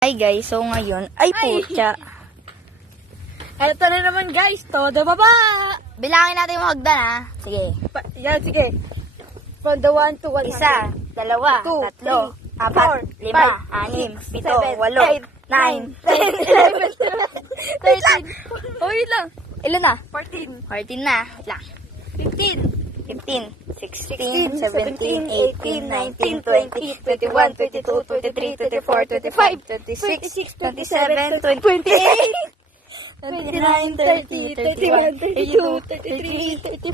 Hi guys, so ngayon, ay putya. Ito na naman guys, todo baba! Bilangin natin yung hagdan ha. Sige. Yan, sige. From the 1 to 100. Isa, dalawa, Two, tatlo, three, apat, four, lima, five, anim, six, pito, seven, walo, eight, 9, 10, 11, 12, 13. Oh, yun lang. Ilan na? 14, 14 na. Wait lang. 15, 15, 16, 17, 18, 19, 20, 21, 22, 23, 24, 25, 26, 27, 28, 29, 30, 31, 32, 33, 34,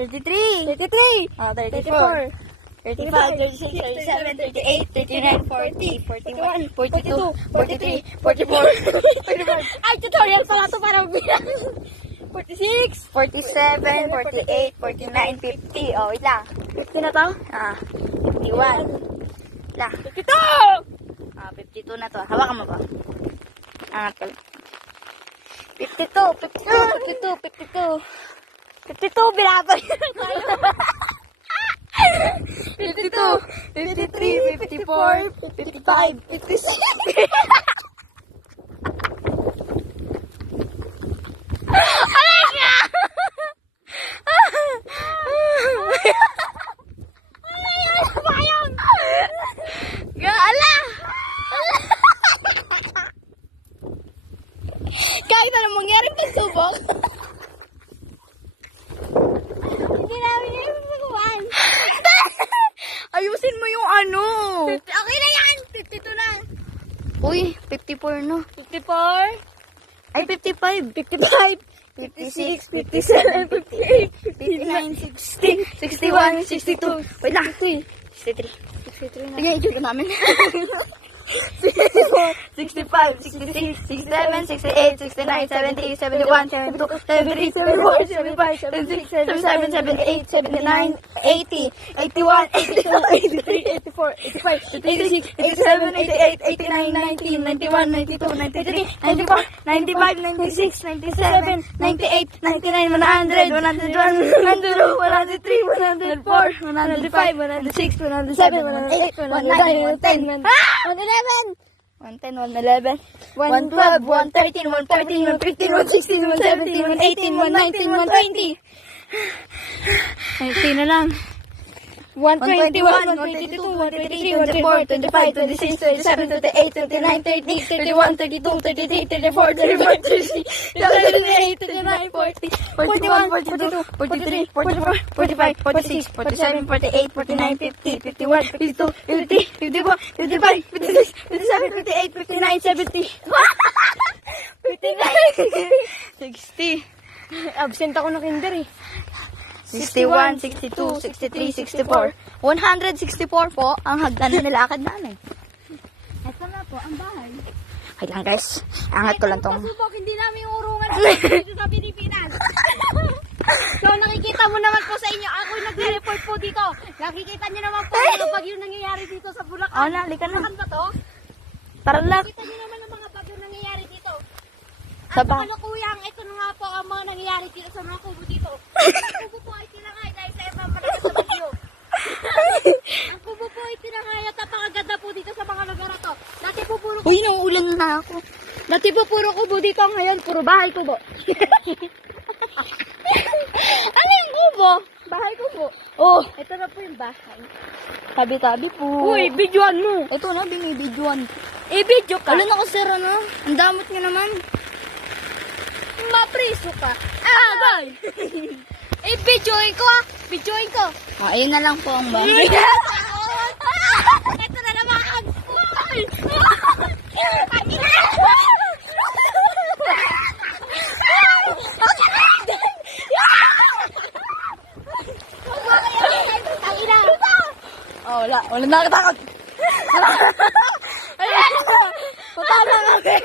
33, 33, 34, 35, 36, 37, 38, 39, 40, 41, 42, 43, 44, 45. Ay, tutorial pala ito para bilang. 46, 47, 48, 49, 50. Oh, wait lang. 50 na to? 51. Lang. 52! 52 na to. Hawakan mo ba? Angat ka lang. 52, 52, 52, 52, binabay. 52, 53, 54, 55, 56. Kahit anong mangyari pagsubok. Hindi namin yung magawan. Ayusin mo yung ano. Okay na yan, 52 na. Uy, 54 no. 54, Ay, 55. 55, 56, 57, 58, 59, 60, 61, 62. Wait lang. 63. 63 na. Sige, i-check namin. 65, 66, 67, 68, 69, 70, 71, 72, 73, 74, 75, 76, 77, 78, 79, 80, 81, 82, 83, 84, 85, 86, 87, 88, 89, 90, 91, 92, 93, 94, 95, 96, 97, 98, 99, 100, 101, 102, 103, 104, 105, 106, 107, 108, 109, 110, 111, 110, 111, 112, 113, 114, 115, 116, 117, 118, 119, 120. 19 na lang. 121, 122, 123, 124, 25, 26, 27, 28, 29, 30, 31, 32, 33, 34, 35, 36, 38, 39, 40, 41, 42, 43, 44, 45, 46, 47, 48, 49, 50, 51, 52, 53, 54, 55, 56, 57, 58, 59, 70. 59. 60. Absent ako ng kinder eh. 61, 62, 63, 64. 164 po ang hagdan na nilakad namin. Ito na po ang bahay. Wait lang guys. Angat ko lang tong... Pasubok, hindi namin yung urungan dito sa Pilipinas. So nakikita mo naman po sa inyo, ako yung nagre-report po dito. Nakikita nyo naman po kapag yung nangyayari dito sa Bulacan. Oh, halika na. Bulacan ba to? Tara lang. Nakikita nyo naman ang mga bagyo nangyayari dito. Sa Ang ba- kalukuyang, ito na nga po ang mga nangyayari dito sa mga kubo dito. Ang kubo po ay tinangay dahil sa mga malakas na bagyo. Ang kubo po ay tinangay at napakaganda po dito sa mga lugar na to. Dati po puro Uy, nauulan na ako. Dati po puro kubo dito, ngayon puro bahay kubo. Ano yung kubo? Bahay kubo. Oh, Ito na po yung bahay. tabi-tabi po. Uy, videoan mo. Ito na, binibidyoan. I-video ka. Wala na kasi ano. Ang damot niya naman. Mapriso ka. Agay. I-videoin ko ah. Videoin ko. Ayun na lang po ang bahay. Ito na naman ang Oh, wala. Wala nakakatakot. Wala. Patala nga.